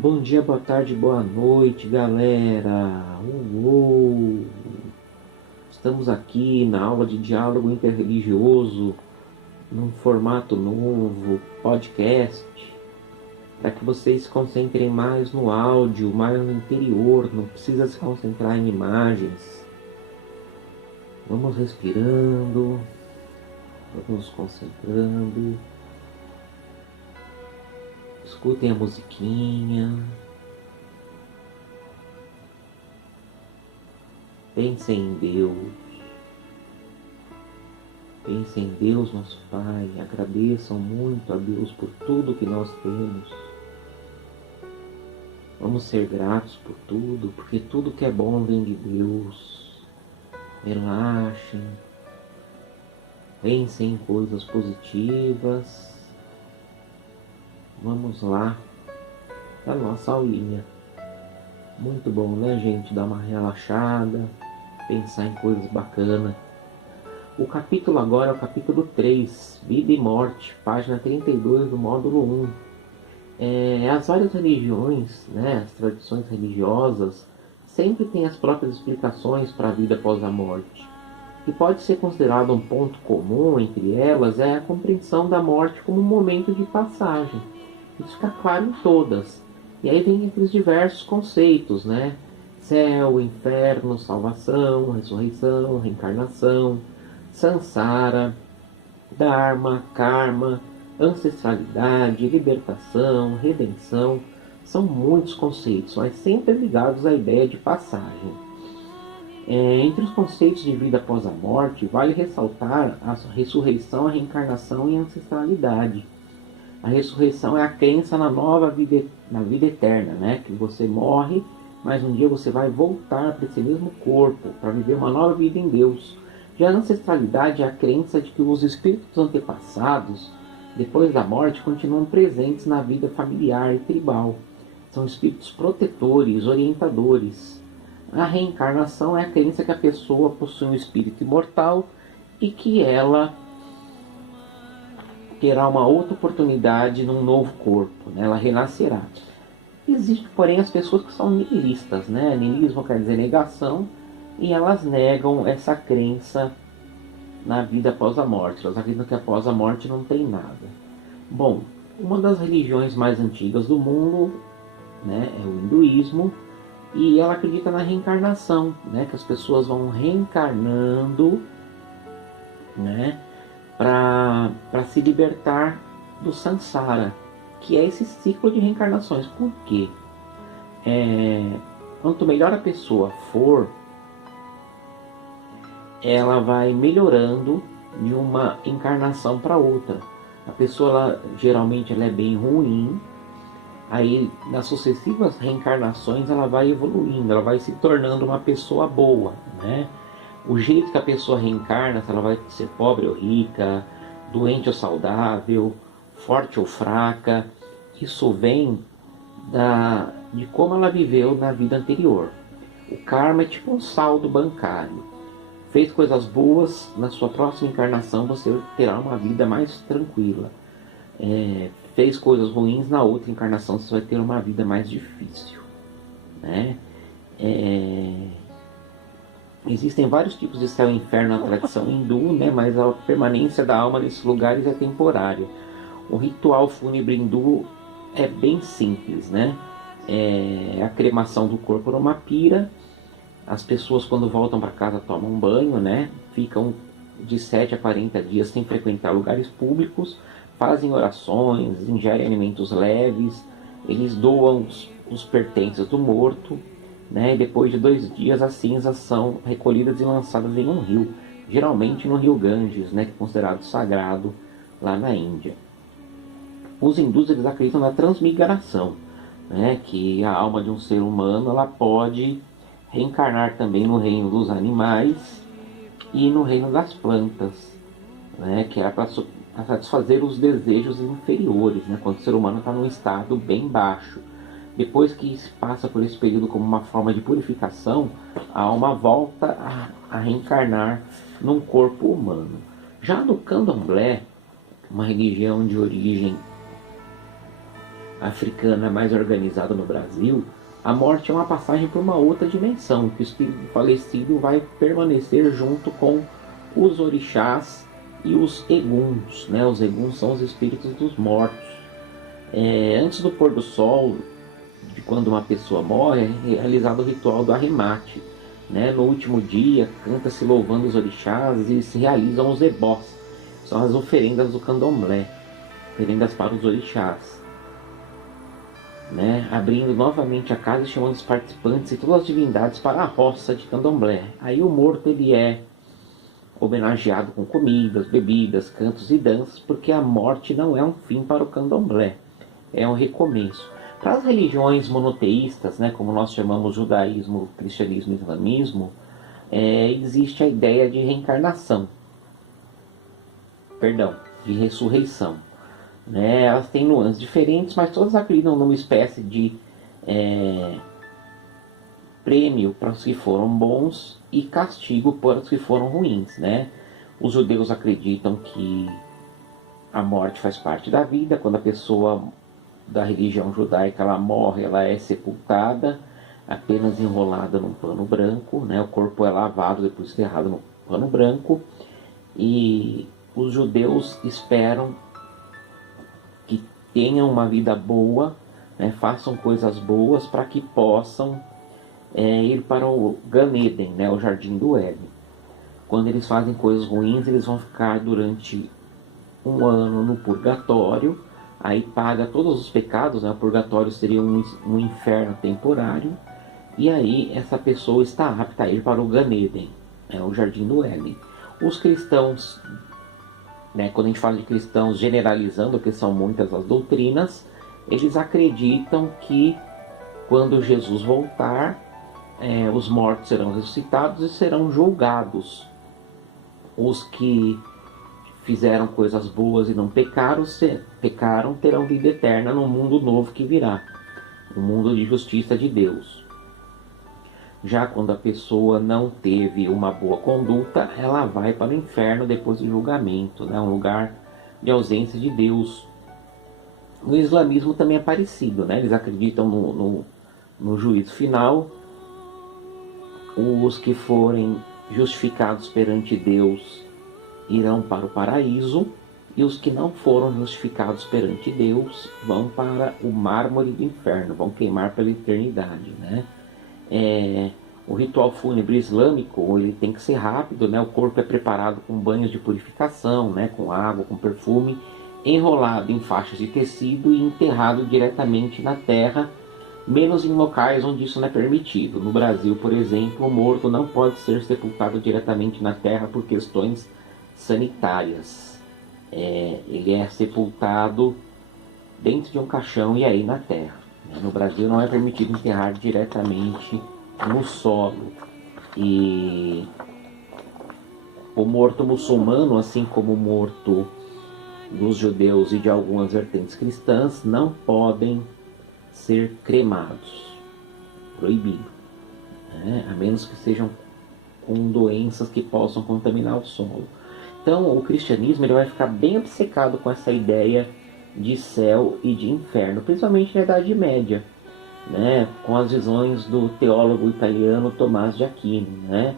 Bom dia, boa tarde, boa noite, galera. Uou! Estamos aqui na aula de diálogo interreligioso, num formato novo, podcast, para que vocês se concentrem mais no áudio, mais no interior, não precisa se concentrar em imagens. Vamos respirando, vamos nos concentrando. Escutem a musiquinha. Pensem em Deus. Pensem em Deus, nosso Pai. Agradeçam muito a Deus por tudo que nós temos. Vamos ser gratos por tudo, porque tudo que é bom vem de Deus. Relaxem. Pensem em coisas positivas. Vamos lá, para a nossa aulinha. Muito bom, né, gente? Dar uma relaxada, pensar em coisas bacanas. O capítulo agora é o capítulo 3, Vida e Morte, página 32 do módulo 1. As várias religiões, né, as tradições religiosas, sempre têm as próprias explicações para a vida após a morte. E pode ser considerado um ponto comum entre elas é a compreensão da morte como um momento de passagem. Isso fica claro em todas. E aí vem aqueles diversos conceitos, né? Céu, inferno, salvação, ressurreição, reencarnação, samsara, dharma, karma, ancestralidade, libertação, redenção. São muitos conceitos, mas sempre ligados à ideia de passagem. Entre os conceitos de vida após a morte, vale ressaltar a ressurreição, a reencarnação e a ancestralidade. A ressurreição é a crença na nova vida, na vida eterna, né? Que você morre, mas um dia você vai voltar para esse mesmo corpo, para viver uma nova vida em Deus. Já a ancestralidade é a crença de que os espíritos antepassados, depois da morte, continuam presentes na vida familiar e tribal. São espíritos protetores, orientadores. A reencarnação é a crença que a pessoa possui um espírito imortal e que ela terá uma outra oportunidade num novo corpo, né? Ela renascerá. Existem, porém, as pessoas que são nihilistas, né? Nihilismo quer dizer negação, e elas negam essa crença na vida após a morte. Elas acreditam que após a morte não tem nada. Bom, uma das religiões mais antigas do mundo, né, é o hinduísmo, e ela acredita na reencarnação, né? Que as pessoas vão reencarnando, né? Para se libertar do samsara, que é esse ciclo de reencarnações. Por quê? Quanto melhor a pessoa for, ela vai melhorando de uma encarnação para outra. A pessoa, geralmente, ela é bem ruim, aí nas sucessivas reencarnações ela vai evoluindo, ela vai se tornando uma pessoa boa, né? O jeito que a pessoa reencarna, se ela vai ser pobre ou rica, doente ou saudável, forte ou fraca, isso vem de como ela viveu na vida anterior. O karma é tipo um saldo bancário. Fez coisas boas, na sua próxima encarnação você terá uma vida mais tranquila. Fez coisas ruins, na outra encarnação você vai ter uma vida mais difícil, né? Existem vários tipos de céu e inferno na tradição hindu, né? Mas a permanência da alma nesses lugares é temporária. O ritual fúnebre hindu é bem simples, né? A cremação do corpo numa pira. As pessoas, quando voltam para casa, tomam banho, né? Ficam de 7 a 40 dias sem frequentar lugares públicos, fazem orações, ingerem alimentos leves, eles doam os pertences do morto, né? E depois de 2 dias as cinzas são recolhidas e lançadas em um rio, geralmente no rio Ganges, né? Que é considerado sagrado lá na Índia. Os hindus, eles acreditam na transmigração, né? Que a alma de um ser humano ela pode reencarnar também no reino dos animais e no reino das plantas, né? Que era para satisfazer os desejos inferiores, né? Quando o ser humano está num estado bem baixo. Depois que se passa por esse período como uma forma de purificação, a alma volta a reencarnar num corpo humano. Já no candomblé, uma religião de origem africana mais organizada no Brasil, a morte é uma passagem por uma outra dimensão, que o espírito falecido vai permanecer junto com os orixás e os eguns, né? Os eguns são os espíritos dos mortos. Antes do pôr do sol, de quando uma pessoa morre, é realizado o ritual do arremate, né? No último dia, canta-se louvando os orixás e se realizam os ebós, são as oferendas do candomblé, oferendas para os orixás, né? Abrindo novamente a casa e chamando os participantes e todas as divindades para a roça de candomblé. Aí o morto ele é homenageado com comidas, bebidas, cantos e danças, porque a morte não é um fim para o candomblé, é um recomeço. Para as religiões monoteístas, né, como nós chamamos judaísmo, cristianismo e islamismo, existe a ideia de reencarnação, de ressurreição. Né? Elas têm nuances diferentes, mas todas acreditam numa espécie de prêmio para os que foram bons e castigo para os que foram ruins, né? Os judeus acreditam que a morte faz parte da vida. Quando a pessoa da religião judaica ela morre, ela é sepultada, apenas enrolada num pano branco, né? O corpo é lavado, depois enterrado no pano branco, e os judeus esperam que tenham uma vida boa, né? Façam coisas boas para que possam ir para o Gan Eden, né? O Jardim do Éden. Quando eles fazem coisas ruins, eles vão ficar durante um ano no purgatório, aí paga todos os pecados, né? O purgatório seria um inferno temporário, e aí essa pessoa está apta a ir para o Gan Eden, o Jardim do Éden. Os cristãos, né, quando a gente fala de cristãos generalizando, porque são muitas as doutrinas, eles acreditam que quando Jesus voltar, os mortos serão ressuscitados e serão julgados. Os que fizeram coisas boas e não pecaram, terão vida eterna no mundo novo que virá, o mundo de justiça de Deus. Já quando a pessoa não teve uma boa conduta, ela vai para o inferno depois do julgamento, né? Um lugar de ausência de Deus. No islamismo também é parecido, né? Eles acreditam no juízo final. Os que forem justificados perante Deus irão para o paraíso, e os que não foram justificados perante Deus vão para o mármore do inferno, vão queimar pela eternidade, né? O ritual fúnebre islâmico ele tem que ser rápido, né? O corpo é preparado com banhos de purificação, né? Com água, com perfume, enrolado em faixas de tecido e enterrado diretamente na terra, menos em locais onde isso não é permitido. No Brasil, por exemplo, o morto não pode ser sepultado diretamente na terra por questões sanitárias. Ele é sepultado dentro de um caixão e aí na terra. No Brasil não é permitido enterrar diretamente no solo. E o morto muçulmano, assim como o morto dos judeus e de algumas vertentes cristãs, não podem ser cremados, proibido, né? A menos que sejam com doenças que possam contaminar o solo. Então o cristianismo ele vai ficar bem obcecado com essa ideia de céu e de inferno, principalmente na Idade Média, né? Com as visões do teólogo italiano Tomás de Aquino, né?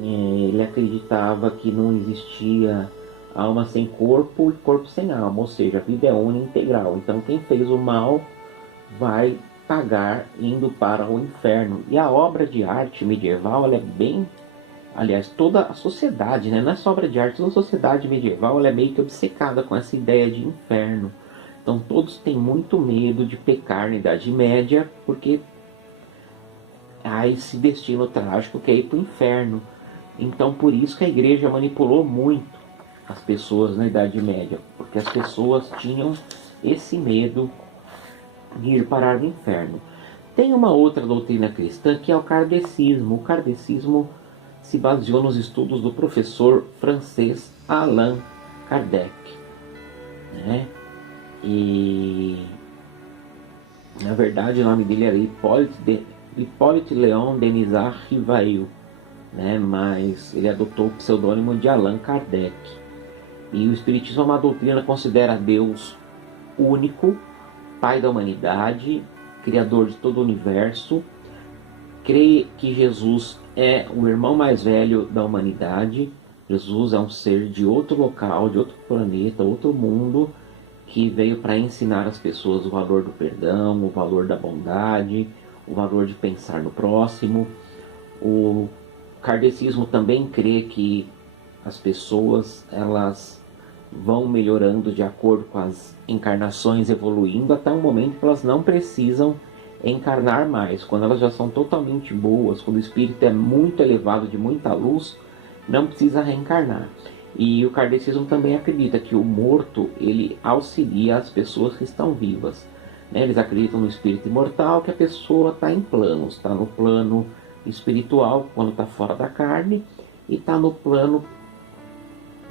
Ele acreditava que não existia alma sem corpo e corpo sem alma, ou seja, a vida é única e integral. Então quem fez o mal vai pagar indo para o inferno. E a obra de arte medieval ela é bem... Aliás, toda a sociedade, né? Não é só obra de arte, toda a sociedade medieval ela é meio que obcecada com essa ideia de inferno. Então todos têm muito medo de pecar na Idade Média, porque há esse destino trágico que é ir para o inferno. Então por isso que a igreja manipulou muito as pessoas na Idade Média, porque as pessoas tinham esse medo de ir parar no inferno. Tem uma outra doutrina cristã que é o kardecismo. O kardecismo se baseou nos estudos do professor francês Allan Kardec, né? E na verdade o nome dele era Hippolyte Léon Denisard Rivail, né? Mas ele adotou o pseudônimo de Allan Kardec. E o Espiritismo é uma doutrina que considera Deus único, Pai da humanidade, Criador de todo o universo. Crê que Jesus é o irmão mais velho da humanidade. Jesus é um ser de outro local, de outro planeta, outro mundo, que veio para ensinar as pessoas o valor do perdão, o valor da bondade, o valor de pensar no próximo. O kardecismo também crê que as pessoas, elas vão melhorando de acordo com as encarnações evoluindo até um momento que elas não precisam encarnar mais. Quando elas já são totalmente boas, quando o espírito é muito elevado, de muita luz, não precisa reencarnar. E o kardecismo também acredita que o morto, ele auxilia as pessoas que estão vivas. Eles acreditam no espírito imortal, que a pessoa está em planos, está no plano espiritual quando está fora da carne e está no plano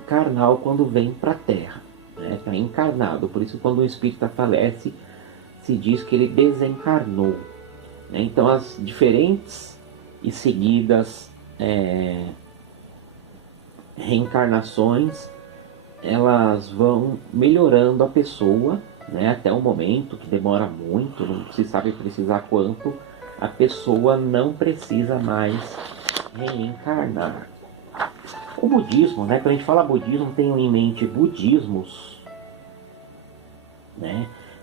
carnal quando vem para a Terra, está encarnado. Por isso, quando o espírito falece, se diz que ele desencarnou. Então, as diferentes e seguidas reencarnações, elas vão melhorando a pessoa, até um momento que demora muito, não se sabe precisar quanto, a pessoa não precisa mais reencarnar. O budismo, quando a gente fala budismo, tem em mente budismos,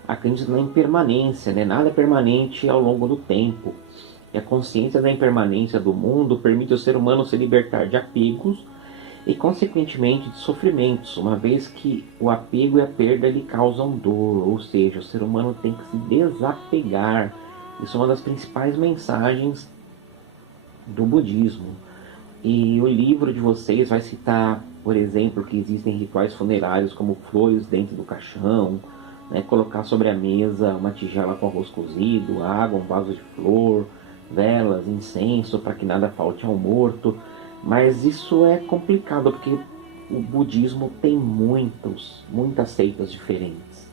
acredita na impermanência, nada é permanente ao longo do tempo. E a consciência da impermanência do mundo permite ao ser humano se libertar de apegos e, consequentemente, de sofrimentos, uma vez que o apego e a perda lhe causam dor, ou seja, o ser humano tem que se desapegar. Isso é uma das principais mensagens do budismo. E o livro de vocês vai citar, por exemplo, que existem rituais funerários como flores dentro do caixão, colocar sobre a mesa uma tigela com arroz cozido, água, um vaso de flor, velas, incenso, para que nada falte ao morto. Mas isso é complicado, porque o budismo tem muitas seitas diferentes.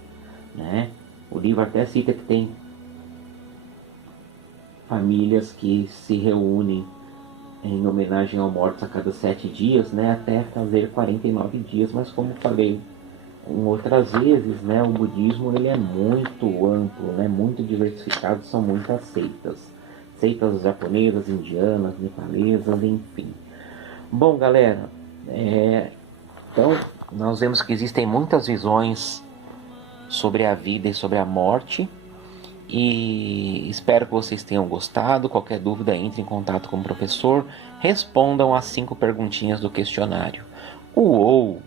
O livro até cita que tem famílias que se reúnem em homenagem ao morto a cada 7 dias, até fazer 49 dias, mas como falei em outras vezes, o budismo ele é muito amplo, muito diversificado, são muitas seitas japonesas, indianas, nepalesas, enfim. Bom, galera, então nós vemos que existem muitas visões sobre a vida e sobre a morte, e espero que vocês tenham gostado. Qualquer dúvida, entre em contato com o professor, respondam as 5 perguntinhas do questionário. Uou!